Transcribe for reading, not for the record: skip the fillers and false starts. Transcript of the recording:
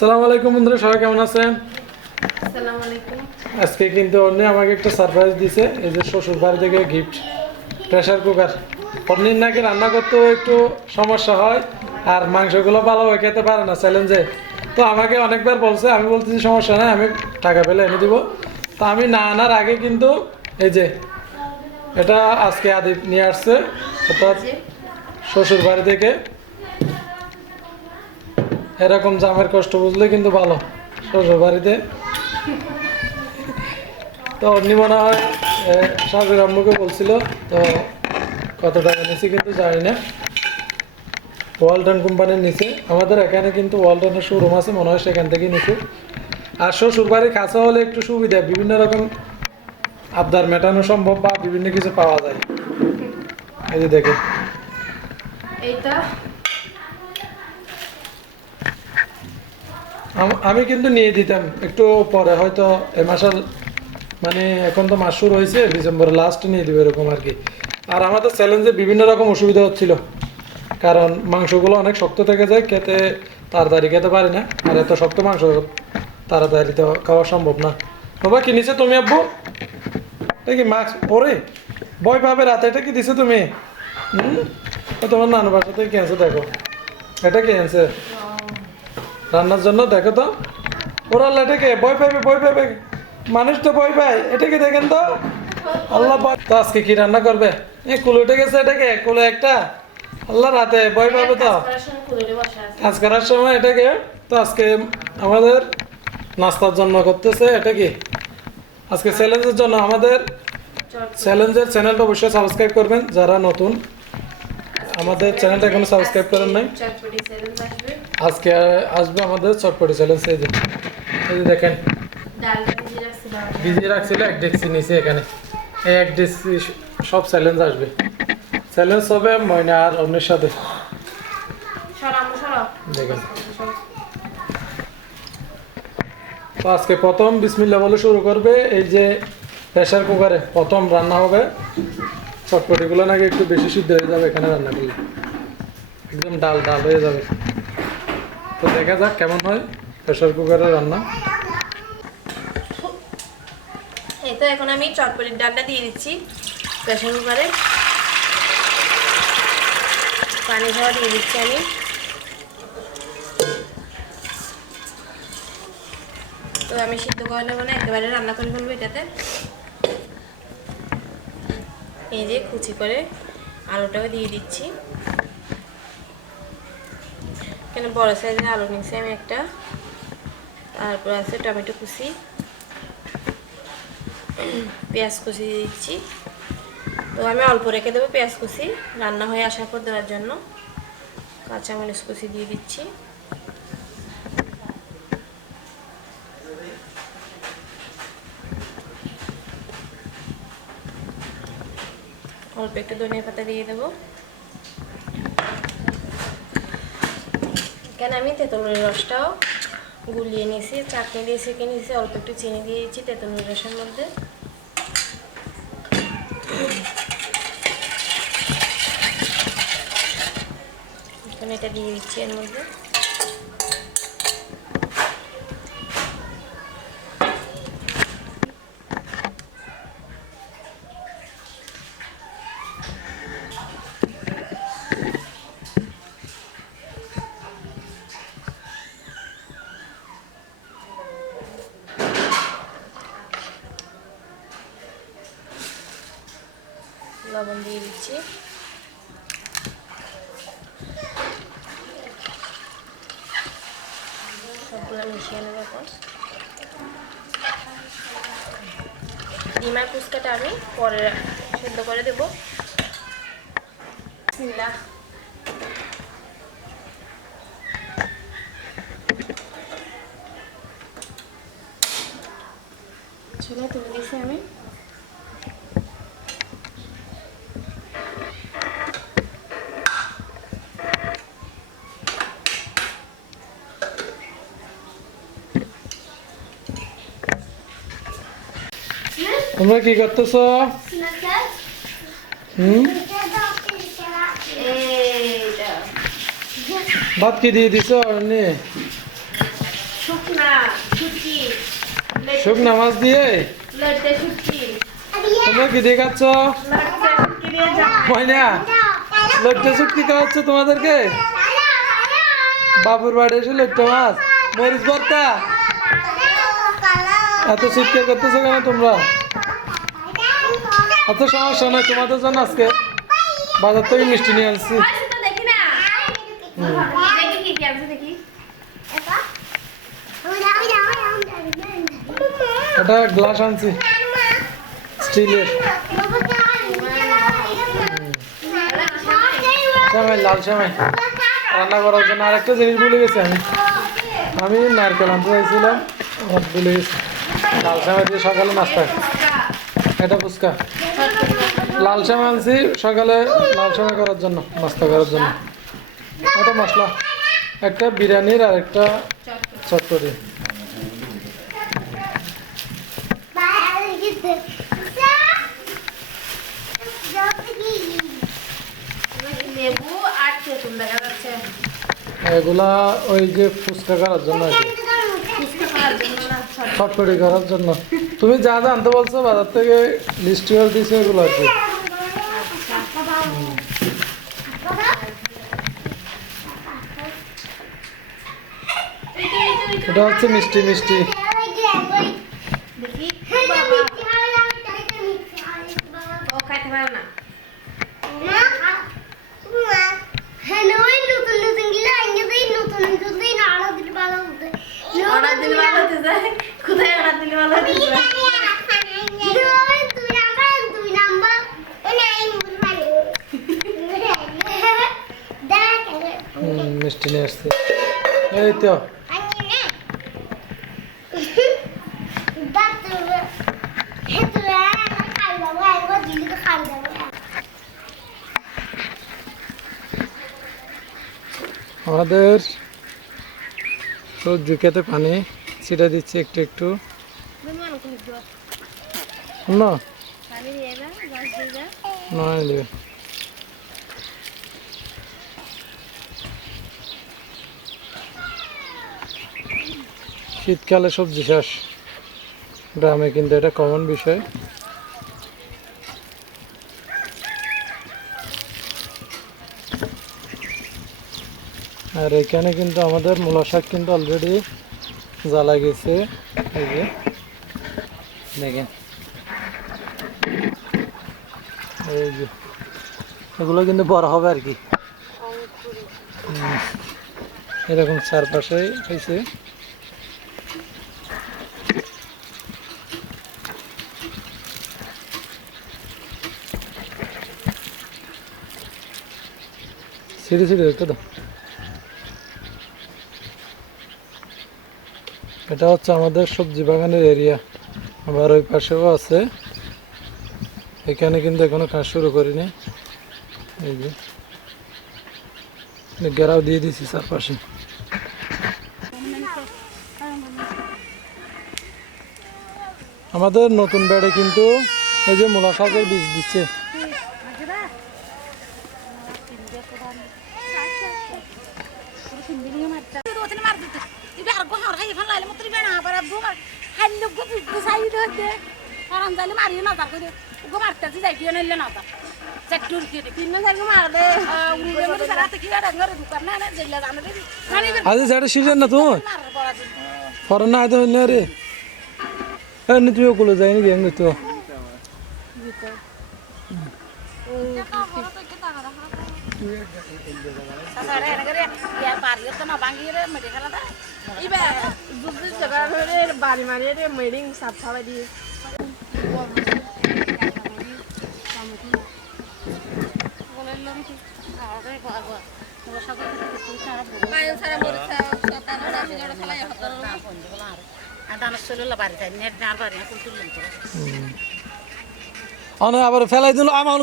আসসালামু আলাইকুম বন্ধুরা, সবাই কেমন আছেন? আসসালামু আলাইকুম। আজকে কিন্তু অন্য আমাকে একটা সারপ্রাইজ দিছে। এই যে শ্বশুর বাড়ি থেকে গিফট প্রেসার কুকার। অন্যের নাকি রান্না করতেও একটু সমস্যা হয়, আর মাংসগুলো ভালোভাবে খেতে পারে না চ্যালেঞ্জে। তো আমাকে অনেকবার বলছে, আমি বলতেছি সমস্যা নাই, আমি টাকা পেলে এনে দিব। তো আমি না আনার আগে কিন্তু এই যে এটা আজকে আদিপ নিয়ে আসছে, অর্থাৎ শ্বশুর বাড়ি থেকে। এরকম জামের কষ্ট বুঝলে কিন্তু ভালো শ্বশুর বাড়িতে। তো অন্য মনে হয় শাশুড়ি আম্মুকে বলছিল, তো কত টাকা নিচ্ছে কিন্তু জানি না। ওয়ালটন কোম্পানির নিচে, আমাদের এখানে কিন্তু ওয়ালটনের শোরুম আছে, মনে হয় সেখান থেকেই নিচ্ছে। আর শ্বশুর বাড়ির কাছে হলে একটু সুবিধা, বিভিন্ন রকম আবদার মেটানো সম্ভব বা বিভিন্ন কিছু পাওয়া যায়। এই যে দেখে এইটা আমি কিন্তু নিয়ে দিতাম একটু পরে, হয়তো এ মাসের মানে এখন তো মাস শুরু হয়েছে, ডিসেম্বরের লাস্টে নিয়ে দেবে এরকম আর কি। আর আমাদের চ্যালেঞ্জে বিভিন্ন রকম অসুবিধা হচ্ছিল, কারণ মাংসগুলো অনেক শক্ত থেকে যায়, খেতে তাড়াতাড়ি খেতে পারি না। আর এত শক্ত মাংস তাড়াতাড়ি তো খাওয়া সম্ভব না। বাবা কি নিচে তুমি আব্বু? এটা কি মাছ? ওরে ভয় পাবে রাতে, এটা কি দিছো তুমি? তোমার নানু বাসা থেকে কিনছে, দেখো এটা কি আনছে রান্নার জন্য। দেখো তো ওরা এটাকে ভয় পাবে, ভয় পাবে, মানুষ তো ভয় পায়। এটাকে দেখেন তো, আল্লাহ তো আজকে কি রান্না করবে? কুলে উঠে গেছে, এটাকে কুলে একটা আল্লাহ রাতে ভয় পাবে তো কাজ করার সময় এটাকে। তো আজকে আমাদের নাস্তার জন্য করতেছে এটা কি, আজকে চ্যালেঞ্জের জন্য। আমাদের চ্যালেঞ্জের চ্যানেলটা অবশ্যই সাবস্ক্রাইব করবেন যারা নতুন, আমাদের চ্যানেলটা এখনো সাবস্ক্রাইব করেন নাই। আজকে আসবে আমাদের চটপটি চ্যালেঞ্জ। এই যে দেখেন ভিজিয়ে রাখছিল এক ডেক্সি নিচে, এখানে এই এক ডেক্সি সব চ্যালেঞ্জ আসবে। চ্যালেঞ্জ হবে ময়না আর অন্যের সাথে। দেখেন তো আজকে প্রথম বিসমিল্লাহ বলে শুরু করবে। এই যে প্রেসার কুকারে প্রথম রান্না হবে। চটপটিগুলো নাকি একটু বেশি সিদ্ধ হয়ে যাবে এখানে রান্না করলে, একদম ডাল ডাল হয়ে যাবে। তো দেখা যাক কেমন হয় প্রেসার কুকারের রান্না। এই তো এখন আমি চটপটির ডালটা দিয়ে দিচ্ছি প্রেসার কুকারে। পানি ঝরা দিয়ে দিচ্ছি আমি। তো আমি সিদ্ধ করে নেবো না, একেবারে রান্না করে ফেলবো এটাতে। এই যে কুচি করে আলুটাও দিয়ে দিচ্ছি। এখানে বড় সাইজের আলু নিচ্ছি আমি একটা। তারপর আছে টমেটো কুচি, পেঁয়াজ কুচি দিয়ে দিচ্ছি। তো আমি অল্প রেখে দেবো পেঁয়াজ কুচি, রান্না হয়ে আসার পর দেওয়ার জন্য। কাঁচামরিচ কুচি দিয়ে দিচ্ছি। অল্প একটু ধনিয়া পাতা দিয়ে দেবো। এখানে আমি তেঁতুলের রসটাও গুলিয়ে নিয়েছি, চাটনি দিয়ে সেঁকে নিয়েছি, অল্প একটু চিনি দিয়ে দিচ্ছি তেঁতুলের রসের মধ্যে। এখন এটা দিয়ে দিচ্ছি এর মধ্যে। লবণ দিয়ে দিচ্ছি। সবগুলো মিশিয়ে নেব এখন। ডিমের কুচকাটা আমি পরে সেদ্ধ করে দেবো। চুলা তুলে দিয়েছি আমি। তোমরা কি করতেছো? ভাত কি দিয়ে দিছো? শুকনা শুটকি শুকনা মাছ দিয়ে লড়তে শুটকি তোমরা কি দেখাচ্ছ লড়তে শুটকি দিয়ে জামাই ময়না লট্টা শুটকি খাওয়াচ্ছ তোমাদেরকে বাবুর বাড়ি এসে লট্টা মাছ মরিচ ভর্তা এত চিৎকার করতেছো কেন তোমরা এত সমস্যা নয় তোমাদের জন্য আজকে বাজার থেকে মিষ্টি নিয়ে আসছি আইসো তো দেখি না দেখি কি কি আছে দেখি এটা গ্লাস আনছি স্টিলের সেমাই লাল সেমাই রান্না করার জন্য আরেকটা জিনিস ভুলে গেছি আমি নারকেল আনতে চাইছিলাম আমার ভুলে গেছি লাল সেমাই দিয়ে সকালে নাস্তা এটা ফুচকা লাল সেমাই আনছি সকালে লাল সেমাই করার জন্য নাস্তা করার জন্য এটা মশলা একটা বিরিয়ানির আর একটা চটপটি লেবু আর তেঁতুল দেখা যাচ্ছে এগুলা ওই যে ফুচকা করার জন্য আর কি ফুচকা খাওয়ার জন্য না চটপটি করার জন্য তুমি যা যা আনতে বলছো বাজার থেকে লিস্ট করে দিয়েছো এগুলো আর কি এটা হচ্ছে মিষ্টি মিষ্টি দেখি ও খাইতে পারে না অর্ডার দিলে ভালো হতে যায় কোথায় অর্ডার দিলে ভালো হতে যায় মিষ্টি নিয়ে আসছি এই তো আমাদের সবজি খেতে পানি ছিটা দিচ্ছে একটু একটু না নয় দেবে শীতকালে সবজি চাষ গ্রামে কিন্তু এটা কমন বিষয় আর এখানে কিন্তু আমাদের মূলা শাক কিন্তু অলরেডি জ্বালা গেছে এই যে দেখেন এই যে এগুলো কিন্তু বড় হবে আর কি এরকম চারপাশে হয়েছে সিঁড়ি সিঁড়ি দেখতে তো এটা হচ্ছে আমাদের সবজি বাগানের এরিয়া আবার ওই পাশেও আছে এখানে কিন্তু এখনো কাজ শুরু করিনি এই যে ঘেরাও দিয়ে দিয়েছি চারপাশে আমাদের নতুন বেড়ে কিন্তু এই যে মূলা শাকের বীজ দিচ্ছে আজ সেটা সিজন না তুমি পরে না আইতে হইলে রে তুমি ওগুলো যাই নাকি এমনি তো বাড়ি মারিয়ে মেডিং সাপ খাওয়াই দিয়ে আবার ফেলাই দিল আমার